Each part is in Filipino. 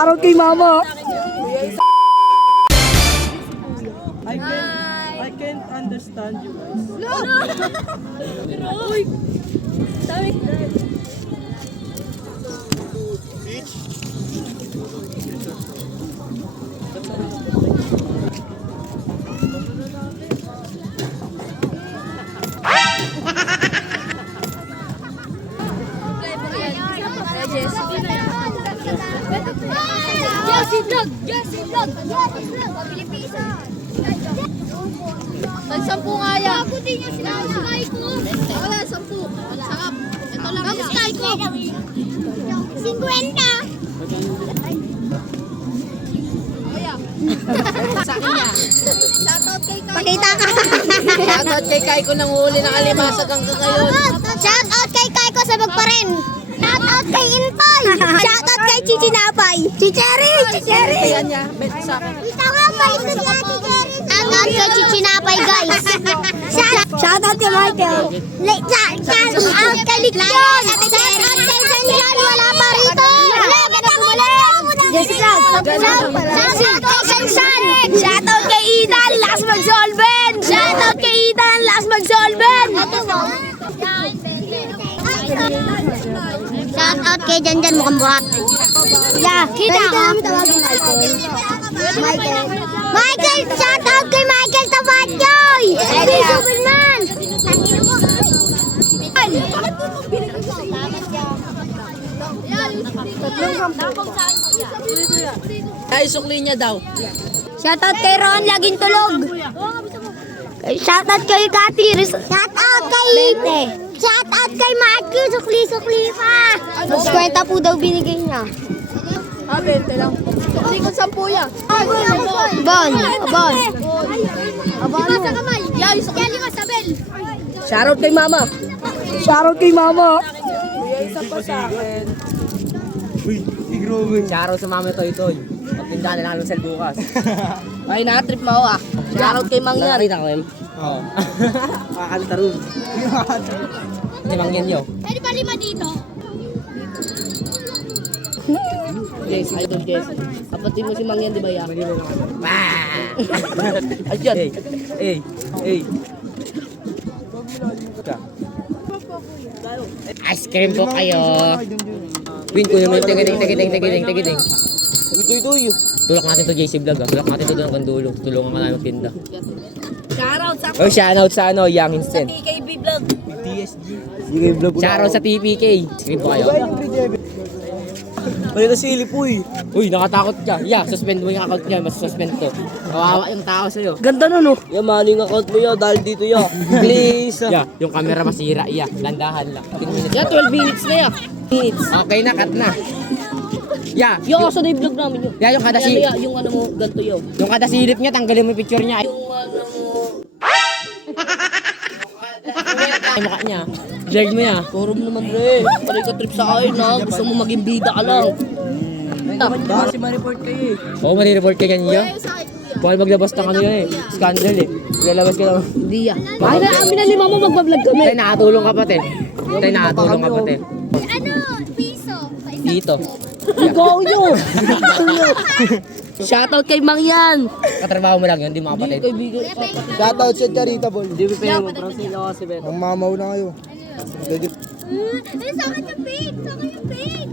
Araw kay mama. I can't understand you guys. Uy! Dami. Jessie Vlog! Jessie Vlog! Jessie Vlog! Pabili pisa! Nag-10 nga yan. Ako din yung sky ko. Wala, 10. Sarap. Ito lang yung sky ko. 50. Sa akin niya. Shoutout kay Kai. Pakita ka. Shoutout kay Kai ko nang huli ng alimasag hanggang ngayon. Shoutout kay Kai ko sabag pa rin. Shoutout kay Intoy. Shoutout kay Chichi Napay. Chicheri. Chicheri. Ayan niya, bet sa akin. Ito nga pa ito si Ate Cherry. Shoutout kay Chichi Napay guys. Shoutout kay Michael. Shoutout kay Lichon. Shoutout kay Sanjan. Wala pa rito. Jessica. Shoutout kay Sansan. Shoutout kay Ethan. Last mag-solven. Shoutout kay Ethan. Last mag-solven. Shoutout kay Janjan mukhang buhat. Yeah, kita ako. Michael, shoutout kay Michael Tabatyoy. Hey, Superman. Ay, sukli niya daw. Shoutout kay Ron, laging tulog. Shoutout kay Katir. Shoutout kay Lete. Shoutout kay Matthew, sukli-sukli pa. Mas kwenta po daw binigay niya. 20 lang. Sukli ko 10 yan. Bon. Lima sa kamay. Yaw, sukli 5 sa bel. Shoutout kay mama. Shoutout kay mama. Isa pa sa akin. Shoutout sa mama Toy. Magtinda na lang alusel bukas. Ay, na-trip mo ako ah. Shoutout kay Mang Yan. Nakita ko yun? Oo. Kakalita rin. Si Mang Yan yun. Pwede ba 5 dito? Yes, idol Jess. Kapatid mo si Mang Yan, di ba ya? Ayan. Hey. Ice cream po kayo. Win ko naman. Tigiting. Ito. Tulak natin to JC Vlog ah. Tulak natin to doon hanggang dulo. Tulungan ka namin magtinda. Shoutout sa Shoutout sa Young Instant. PKB Vlog. Shoutout sa TPK. Ice cream po kayo. Balita sili po eh. Uy, nakatakot ka. Yeah, suspend mo yung account niya. Mas suspend to. Kawawa yung tao sa'yo. Ganda nun oh. Yung maling account mo yun dahil dito yun. Please. Yeah, yung camera masira. Yeah, landahan lang. 10 minutes. Yan, 12 minutes na yan. Okay na, cut na. Yeah. Yung kaso na yung vlog namin yun. Yeah, yung kada silip. Yung ano mo, ganito yun. Yung kada silip niya, tanggalin mo yung picture niya. Yung ano mo. Yung mukha niya. Blurred mo niya. Korum naman rin. Pari ka trip sa akin ha. Gusto mo maging bida ka lang. Baka si ma-report kayo eh. Oo, mali-report ka ganyan. Bawal maglabas ng ano yan eh. Scandal eh. Lalabas ka lang. Hindi yan. Ay, amin na 5 mo magbablog kami. Tay, nakatulong ka pati. Tay, nakatulong ka pati. Ano? Piso. Dito. Go yun! Shoutout kay Mang Yan! Katrabaho mo lang yun, di mga Hindi kapatid. kaibigan. Shoutout sa Charita Ball. Hindi mo pinag mo, parang sila kasi Beto. Ang mamaw na kayo. Sa akin yung pig. Sa akin yung pig.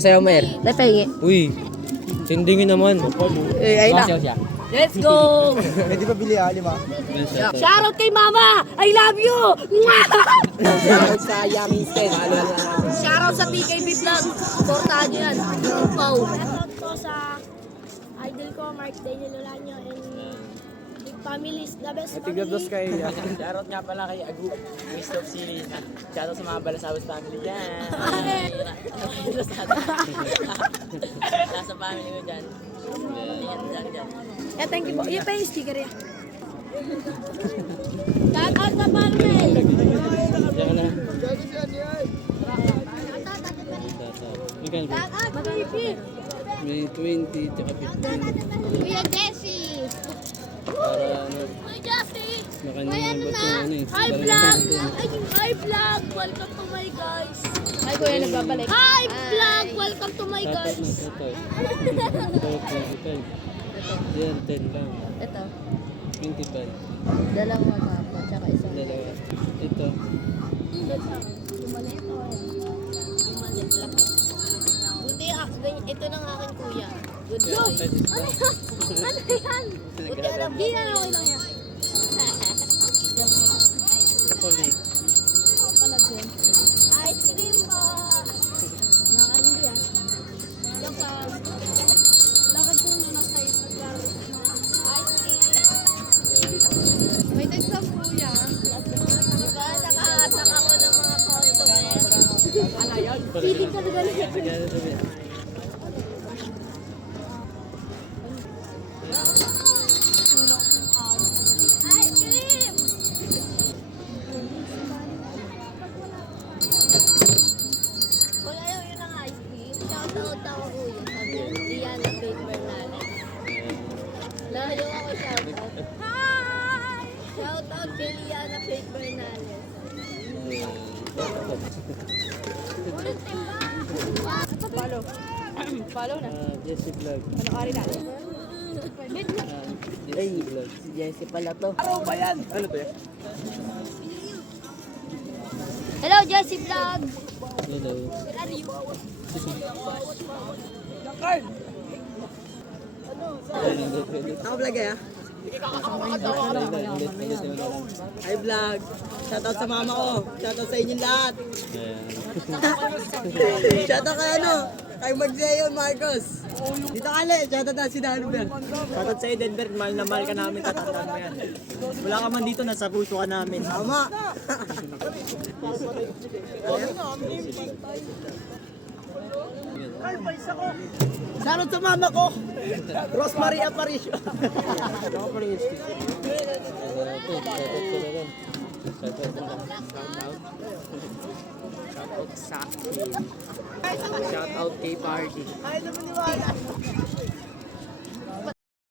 Sayo mo, Er. Tepengi. Uy, sindingin naman. Eh, ayun na. Siya. Let's go! Pwede pa bili ha, 5. Shoutout kay Mama! I love you! Shoutout sa Young Instant. Shoutout sa PKB Vlog. Supportahan nyo yan. Pau. Shoutout ko sa idol ko, Mark Daniel Olanyo and Big Families, the best family. kay Shoutout nga pala kay Agu. Christoph Sili. Shoutout sa mga Balasabas family dyan. Nasa family ko dyan. Dyan. Yeah, thank you po. Yung pa yung sticker yan. Shoutout sa Parmel. Diyan na. May 20 tsaka 15. Kuya Jessie. Para ano, Kuya Jessie. makanya May ano ba't na? yung ano eh. Hi vlog. Hi vlog. Welcome to my guys. Hi, kuya, nagbabalik. Hi, vlog! Welcome to my guys. Yan, 10 lang. Ito. 25. Dalawa tapos, tsaka isa. Dalawa. Ito. Lumalit, laki. Buti, ito ng akin kuya. Good boy. Ano yan? Buti alam mo. Di na okay lang yan. Chocolate. Ice cream po. Nakakandi ah. Kapag lakad po na kayo sa ice cream. May text ang kuya. Diba? Nakahatak ako ng mga customer. Ano yun? Piling ka na Ice cream! Kung ayaw yun ang ice cream, shoutout ako kuya. Sabi, Diana Faith Bernales. Layo ako shoutout. Hi! Shoutout kay Diana Faith Bernales. Follow. Follow na. Jesse Vlog. Ano ari natin? Jesse Vlog. Si Jessie pala to. Ano ba yan? Hello, Jessie Vlog! Hello. Where are you? Naka-vlog eh, Hi vlog. Shoutout sa mama ko. Shoutout sa inyong lahat. Shoutout kay kay Magsayon Marcos. Dito ka le, shoutout na si Denver. Shoutout sa'yo, Denver. Mahal na mahal ka namin. Tatandaan mo yan. Wala ka man dito, nasa puso ka namin. Tama. Shoutout sa mama ko. Rosemary Aparicio. Shout out kay Party. Ay, naman niwala.